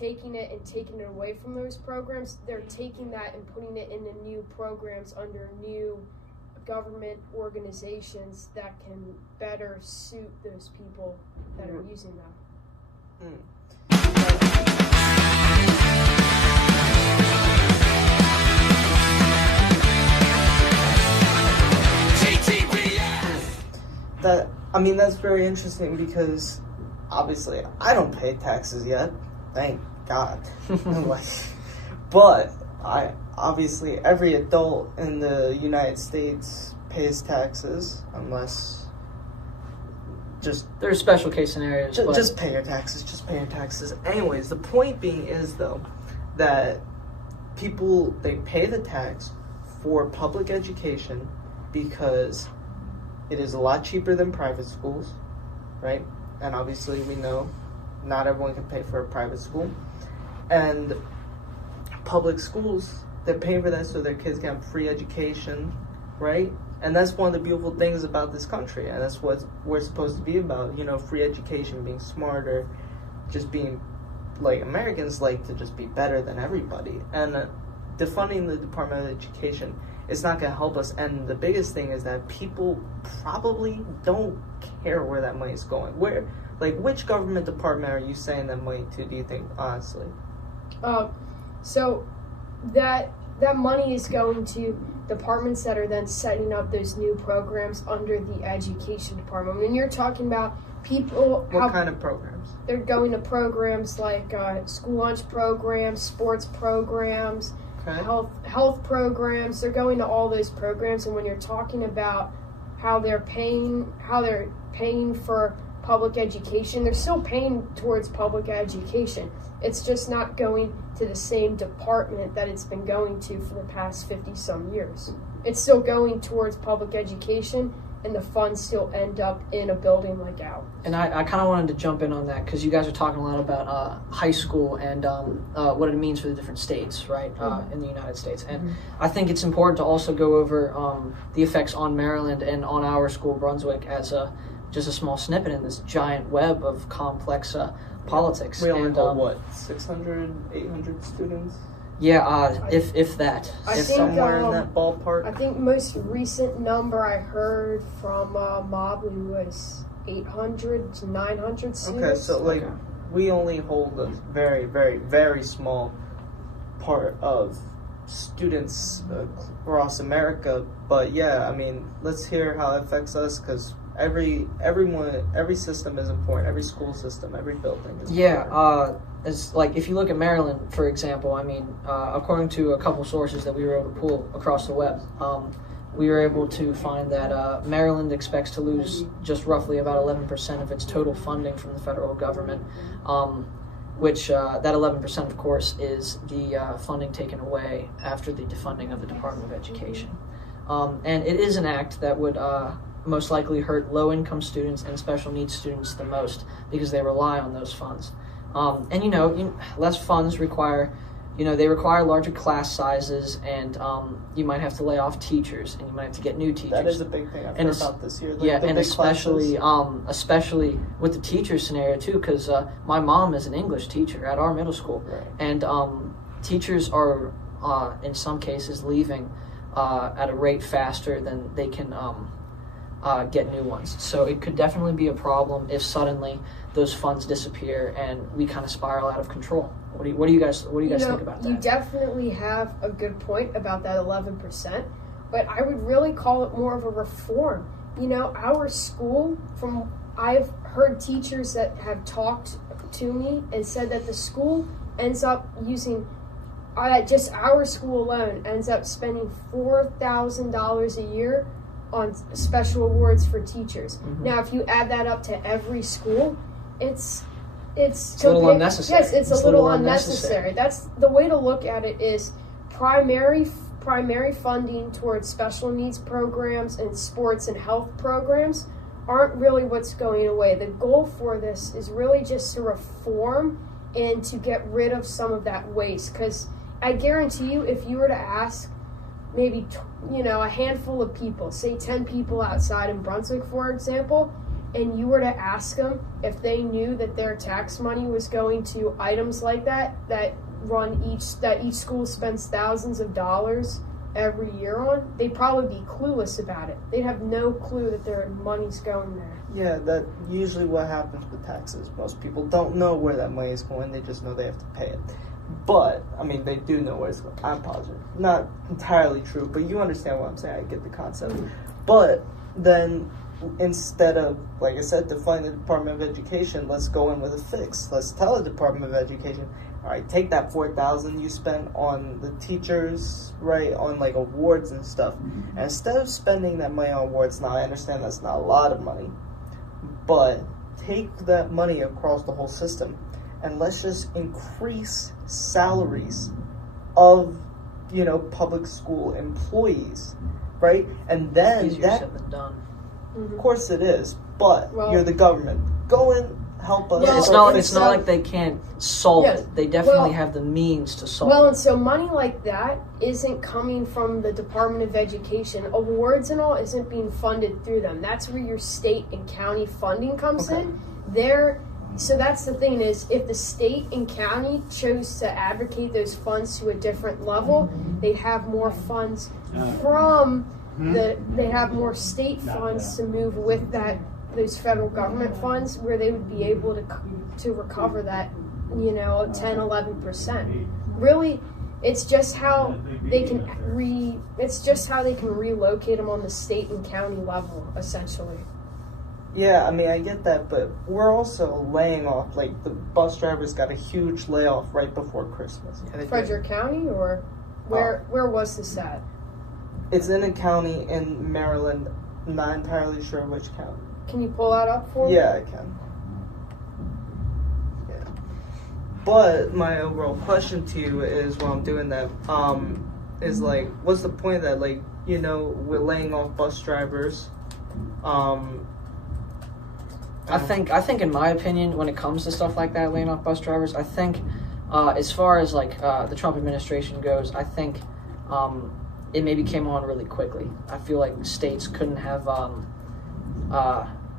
taking it and taking it away from those programs. They're taking that and putting it into new programs under new government organizations that can better suit those people that are using them. That's very interesting because obviously I don't pay taxes yet, thank God. But obviously every adult in the United States pays taxes, unless there's special case scenarios. Just pay your taxes. Just pay your taxes. Anyways, the point being is though that people, they pay the tax for public education because it is a lot cheaper than private schools, right? And obviously we know not everyone can pay for a private school. And public schools, they're paying for that so their kids can have free education, right? And that's one of the beautiful things about this country. And that's what we're supposed to be about, free education, being smarter, just being, Americans like to just be better than everybody. And defunding the Department of Education, it's not going to help us. And the biggest thing is that people probably don't care where that money is going. Which government department are you saying that money to, do you think, honestly? So that money is going to departments that are then setting up those new programs under the education department. When you're talking about people... What kind of programs? They're going to programs like school lunch programs, sports programs, okay, health programs. They're going to all those programs, and when you're talking about how they're paying for public education, they're still paying towards public education. It's just not going to the same department that it's been going to for the past 50-some years. It's still going towards public education, and the funds still end up in a building like ours. And I kind of wanted to jump in on that because you guys are talking a lot about high school and what it means for the different states, right, in the United States. And I think it's important to also go over the effects on Maryland and on our school, Brunswick, as just a small snippet in this giant web of complex politics. We only hold, 600, 800 students? Yeah, if that. If somewhere in that ballpark. I think most recent number I heard from Mobley was 800 to 900 students. Okay, so we only hold a very, very, very small part of students across America. But yeah, let's hear how it affects us, because every system is important. Every school system, every building is important. Yeah, it's if you look at Maryland, for example, according to a couple sources that we were able to pull across the web, we were able to find that Maryland expects to lose just roughly about 11% of its total funding from the federal government, which that 11%, of course, is the funding taken away after the defunding of the Department of Education. And it is an act that would most likely hurt low-income students and special needs students the most because they rely on those funds. And less funds require larger class sizes, and you might have to lay off teachers, and you might have to get new teachers. That is a big thing I've heard about this year. And especially with the teacher scenario too, because my mom is an English teacher at our middle school, right, and teachers are in some cases leaving at a rate faster than they can get new ones. So it could definitely be a problem if suddenly those funds disappear and we kind of spiral out of control. What do you guys think about that? You definitely have a good point about that 11%, but I would really call it more of a reform. Our school, I've heard teachers that have talked to me and said that the school ends up using, just our school alone ends up spending $4,000 a year on special awards for teachers. Mm-hmm. Now, if you add that up to every school, it's a little unnecessary. Yes, it's a little unnecessary. That's the way to look at it. Is primary funding towards special needs programs and sports and health programs aren't really what's going away. The goal for this is really just to reform and to get rid of some of that waste. Because I guarantee you, if you were to ask maybe a handful of people, say 10 people outside in Brunswick, for example, and you were to ask them if they knew that their tax money was going to items like that each school spends thousands of dollars every year on, they'd probably be clueless about it. They'd have no clue that their money's going there. Yeah, that usually what happens with taxes. Most people don't know where that money is going. They just know they have to pay it. But, I mean, they do know where it's going. I'm positive. Not entirely true, but you understand what I'm saying. I get the concept. But then, instead of, like I said, defunding the Department of Education, let's go in with a fix. Let's tell the Department of Education, all right, take that $4,000 you spent on the teachers, right, on like awards and stuff. And instead of spending that money on awards, now I understand that's not a lot of money, but take that money across the whole system and let's just increase salaries of, public school employees, right? And then Easier said than done. Of course it is, but you're the government. Go in. Help us. Yeah, it's not like they can't solve it. They definitely have the means to solve it. Well, and so money like that isn't coming from the Department of Education. Awards and all isn't being funded through them. That's where your state and county funding comes in. So that's the thing is, if the state and county chose to advocate those funds to a different level, they'd have more funds from they have more state funds to move with those federal government funds, where they would be able to recover that, 10-11%. Really, it's just how they can relocate them on the state and county level, essentially. Yeah, I mean, I get that, but we're also laying off, like, the bus drivers got a huge layoff right before Christmas. Frederick County, or where was this at? It's in a county in Maryland. I'm not entirely sure which county. Can you pull that up for me? Yeah, I can. Yeah. But my overall question to you is, while I'm doing that, is like, what's the point of that? Like, we're laying off bus drivers. I think in my opinion, when it comes to stuff like that, laying off bus drivers, I think as far as like the Trump administration goes, I think it maybe came on really quickly. I feel like states couldn't have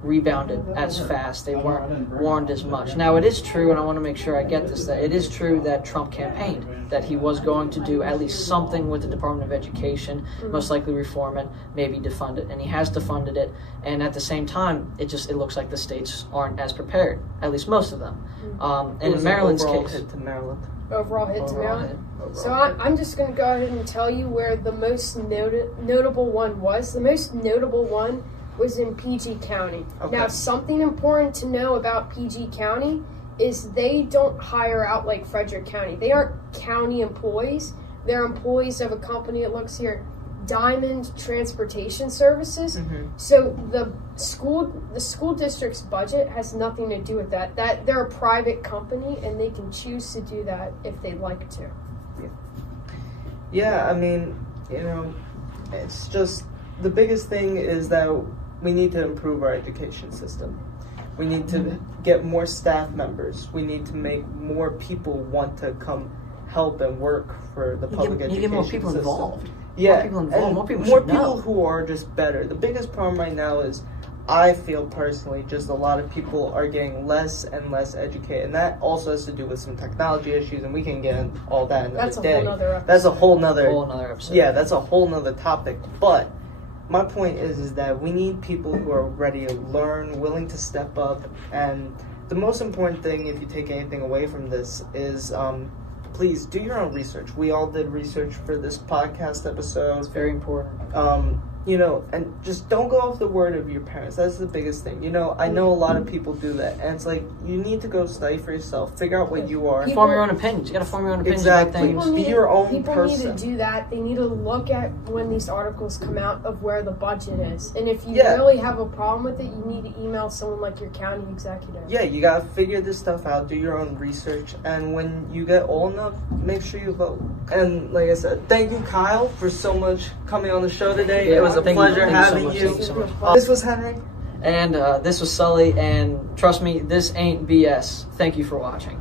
rebounded as fast. They weren't warned as much. Now, it is true, and I want to make sure I get this, that it is true that Trump campaigned that he was going to do at least something with the Department of Education, most likely reform it, maybe defund it, and he has defunded it. And at the same time, it looks like the states aren't as prepared, at least most of them. And in Maryland's case, hit to Maryland. Overall hit to Maryland. So I'm just going to go ahead and tell you where the most notable one was. The most notable one was in PG County. Okay. Now, something important to know about PG County is they don't hire out like Frederick County. They aren't county employees. They're employees of a company. It looks here, Diamond Transportation Services. So the school district's budget has nothing to do with that. That they're a private company and they can choose to do that if they'd like to. Yeah, I mean, it's just the biggest thing is that we need to improve our education system. We need to get more staff members. We need to make more people want to come help and work for the public education system. You get more people involved. Yeah, more people who are just better. The biggest problem right now is, I feel personally, just a lot of people are getting less and less educated, and that also has to do with some technology issues, and we can get into all that another day. That's a whole nother episode. Yeah, that's a whole nother topic. But my point is that we need people who are ready to learn, willing to step up, and the most important thing, if you take anything away from this, is please do your own research. We all did research for this podcast episode. It's very important. And just don't go off the word of your parents. That's the biggest thing. I know a lot of people do that, and it's like, you need to go study for yourself, figure out what you are. Form your own opinions. You got to form your own opinions about things. Be your own people person. People need to do that. They need to look at when these articles come out of where the budget is, and if you really have a problem with it, you need to email someone like your county executive. Yeah, you got to figure this stuff out, do your own research, and when you get old enough, make sure you vote. And like I said, thank you, Kyle, for so much coming on the show today. Yeah, it was a pleasure having you. This was Henry. And this was Sully, and trust me, this ain't BS. Thank you for watching.